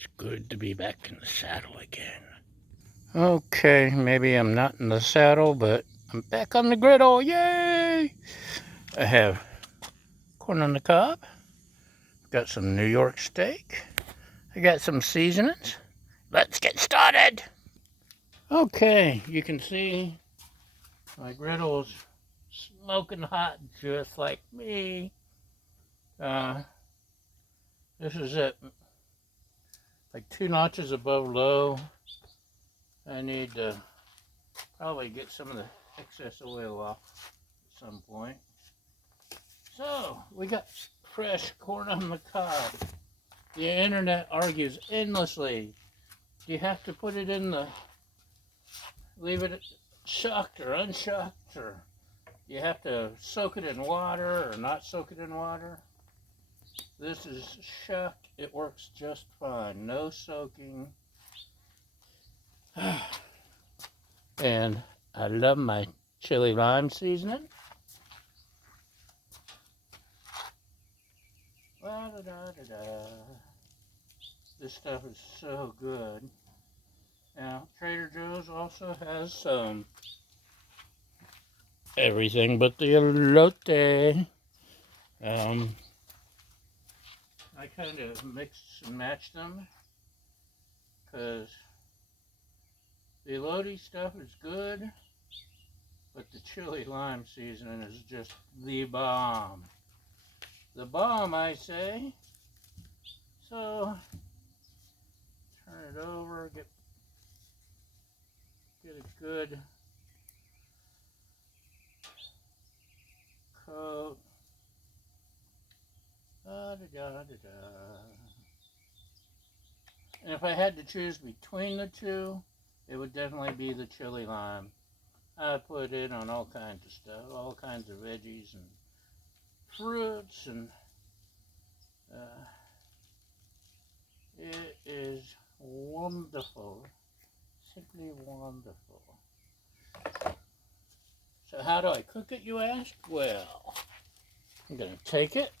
It's good to be back in the saddle again. Okay, maybe I'm not in the saddle, but I'm back on the griddle. Yay! I have corn on the cob. Got some New York steak. I got some seasonings. Let's get started. Okay, you can see my griddle's smoking hot just like me. This is it. Like 2 notches above low. I need to probably get some of the excess oil off at some point. So, we got fresh corn on the cob. The internet argues endlessly. Do you have to put it in the, leave it shucked or unshucked, or you have to soak it in water or not soak it in water? This is shucked. It works just fine. No soaking. And I love my chili lime seasoning. La, da, da, da, da. This stuff is so good. Now, Trader Joe's also has everything but the elote. I kind of mix and match them because the elote stuff is good, but the chili lime seasoning is just the bomb. The bomb, I say. So, turn it over, get a good coat. Da, da, da, da, da. And if I had to choose between the two, it would definitely be the chili lime. I put it on all kinds of stuff, all kinds of veggies and fruits, and it is wonderful, simply wonderful. So how do I cook it, you ask? Well, I'm going to take it,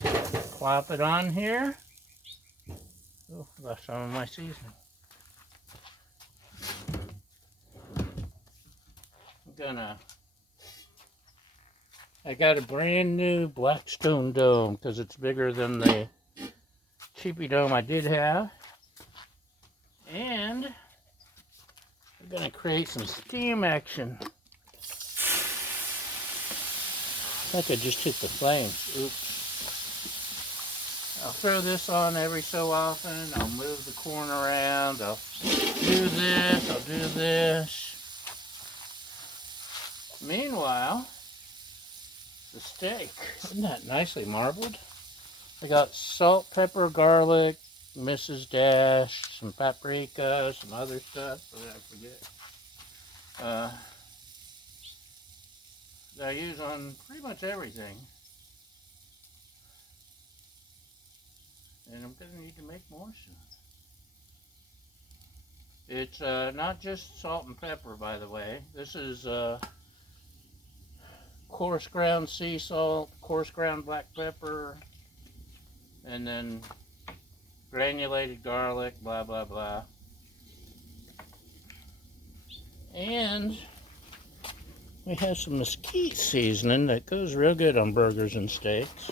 plop it on here. Oh, left some of my seasoning. I got a brand new Blackstone dome because it's bigger than the cheapy dome I did have. And I'm going to create some steam action. I think I just hit the flames. Oops. I'll throw this on every so often. I'll move the corn around. I'll do this. I'll do this. Meanwhile, the steak, isn't that nicely marbled? I got salt, pepper, garlic, Mrs. Dash, some paprika, some other stuff that I forget. That I use on pretty much everything. And I'm going to need to make more soon. It's not just salt and pepper, by the way. This is coarse ground sea salt, coarse ground black pepper, and then granulated garlic, blah, blah, blah. And we have some mesquite seasoning that goes real good on burgers and steaks.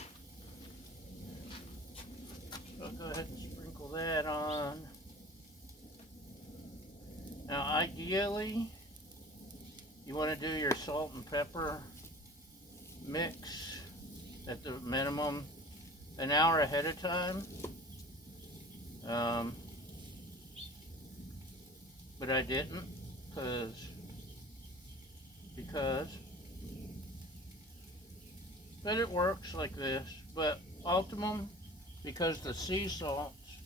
So I'll go ahead and sprinkle that on. Now, ideally, you want to do your salt and pepper mix at the minimum an hour ahead of time. But I didn't but it works like this. But ultimately, because the sea salts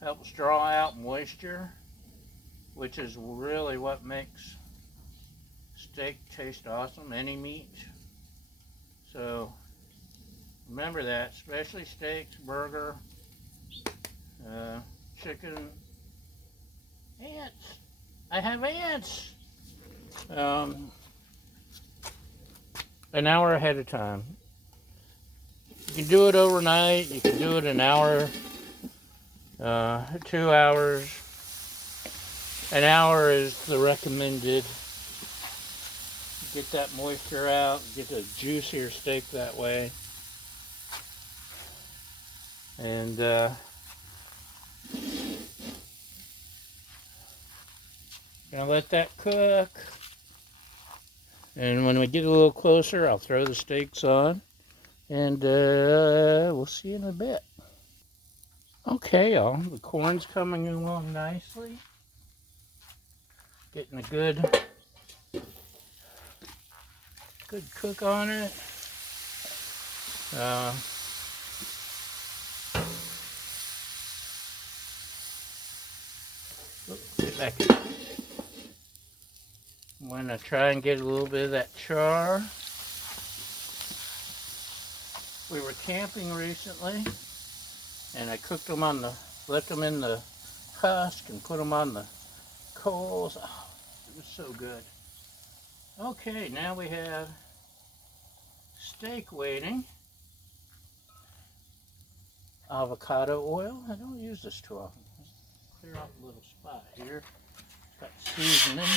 helps draw out moisture, which is really what makes steak taste awesome, any meat. So remember that, especially steaks, burger, chicken. Ants. I have ants. An hour ahead of time. You can do it overnight. You can do it an hour 2 hours. An hour is the recommended. Get that moisture out, get a juicier steak that way. And gonna let that cook. And when we get a little closer, I'll throw the steaks on. And we'll see you in a bit. Okay, y'all, the corn's coming along nicely. Getting a good cook on it. Get back in. I'm gonna try and get a little bit of that char. We were camping recently, and I cooked them left them in the husk and put them on the coals. Oh, it was so good. Okay, now we have steak waiting. Avocado oil. I don't use this too often. Clear off a little spot here. Got seasoning.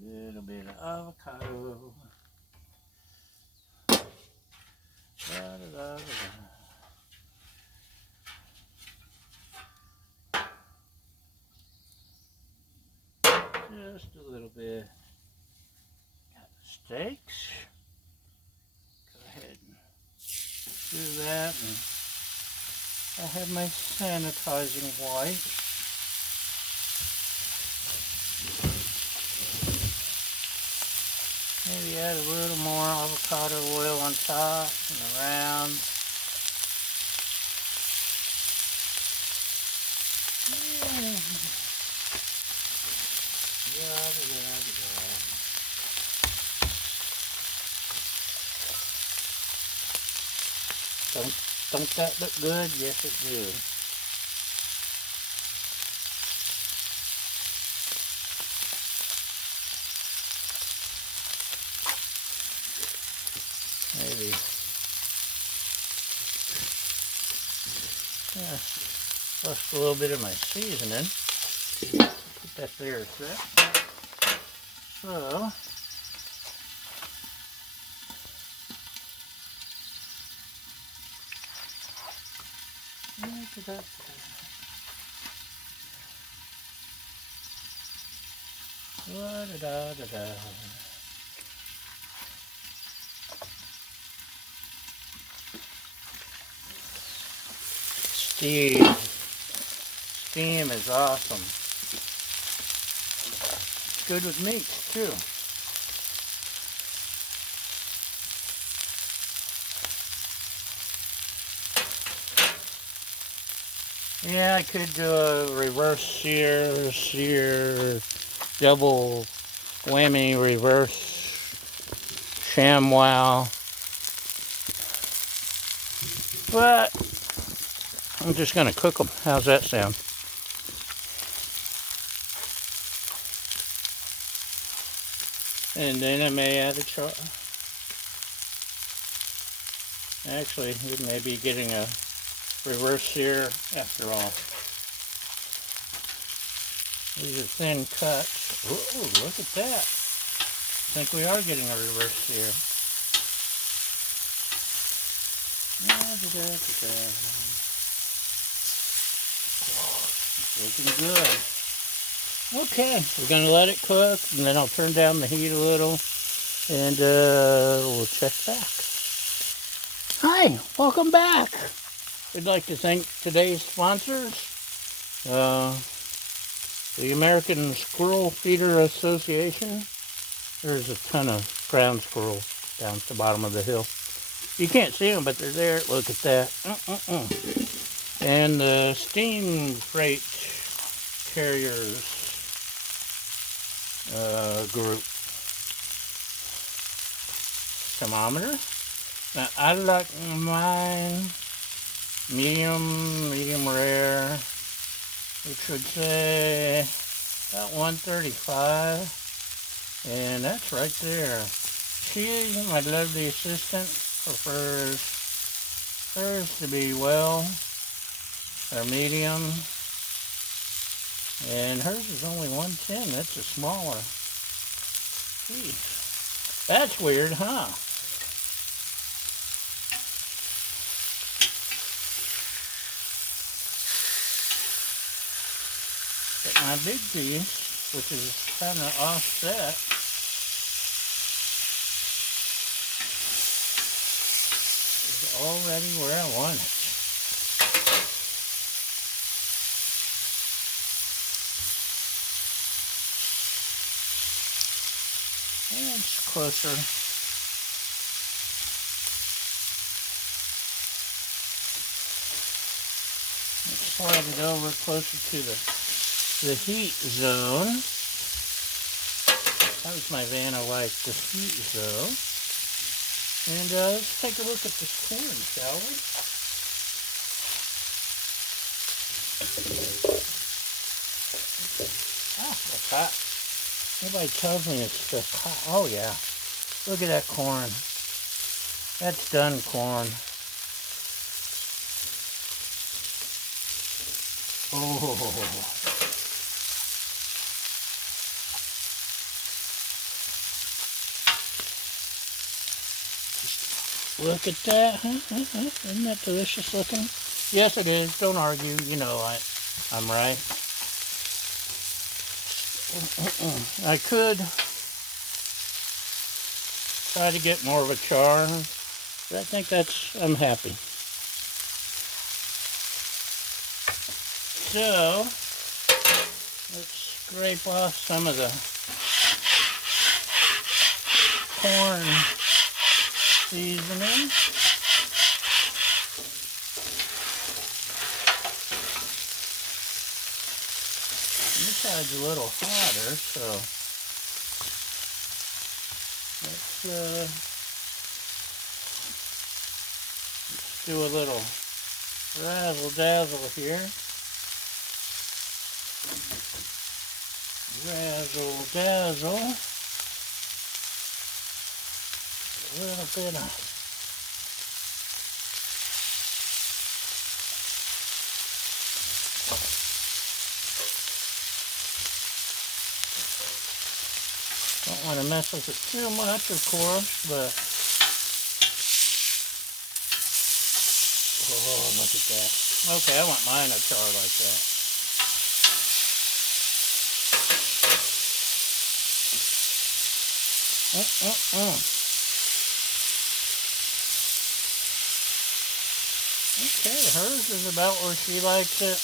Little bit of avocado. Just a little bit. Got the steaks. Go ahead and do that. And I have my sanitizing wipe. Maybe add a little more avocado oil on top and around. Don't that look good? Yes, it do. Maybe. Yeah, lost a little bit of my seasoning. Put that there a sec. So, look at that. La-da-da-da-da. Steam is awesome. Good with meats too. Yeah, I could do a reverse sear, double whammy reverse ShamWow. But I'm just going to cook them. How's that sound? And then I may add a char. Actually, we may be getting a reverse sear after all. These are thin cuts. Ooh, look at that. I think we are getting a reverse sear. Looking good. Okay, we're going to let it cook, and then I'll turn down the heat a little, and we'll check back. Hi, welcome back. We'd like to thank today's sponsors, the American Squirrel Feeder Association. There's a ton of ground squirrels down at the bottom of the hill. You can't see them, but they're there. Look at that. And the Steam Freight Carriers group. Thermometer. Now, I like mine medium rare, which would say about 135. And that's right there. She, my lovely assistant, prefers hers to be well or medium. And hers is only 110. That's a smaller piece. That's weird, huh? But my big piece, which is kind of offset, is already where I want it. And it's closer. Let's slide it over closer to the heat zone. That was my van, I like the heat zone. And let's take a look at this corn, shall we? Ah, that's hot. Nobody tells me it's just hot. Oh yeah, look at that corn. That's done corn. Oh. Look at that, huh? Isn't that delicious looking? Yes, it is. Don't argue. You know I'm right. I could try to get more of a char, but I think I'm happy. So, let's scrape off some of the corn seasoning. This side's a little hotter, so let's do a little razzle dazzle here. Razzle dazzle. A little bit of don't want to mess with it too much, of course, but oh, look at that. Okay, I want mine to char like that. Okay, hers is about where she likes it.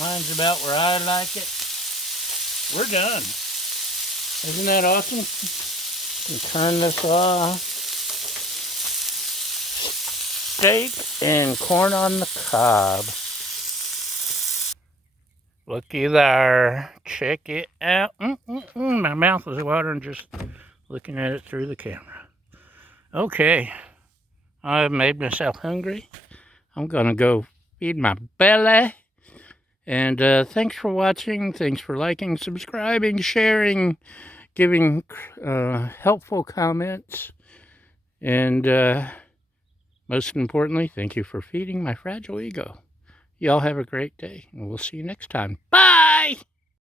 Mine's about where I like it. We're done. Isn't that awesome? You can turn this off. Steak and corn on the cob. Looky there. Check it out. My mouth is watering just looking at it through the camera. Okay. I've made myself hungry. I'm going to go feed my belly. And thanks for watching. Thanks for liking, subscribing, sharing, giving helpful comments. And most importantly, thank you for feeding my fragile ego. Y'all have a great day, and we'll see you next time. Bye!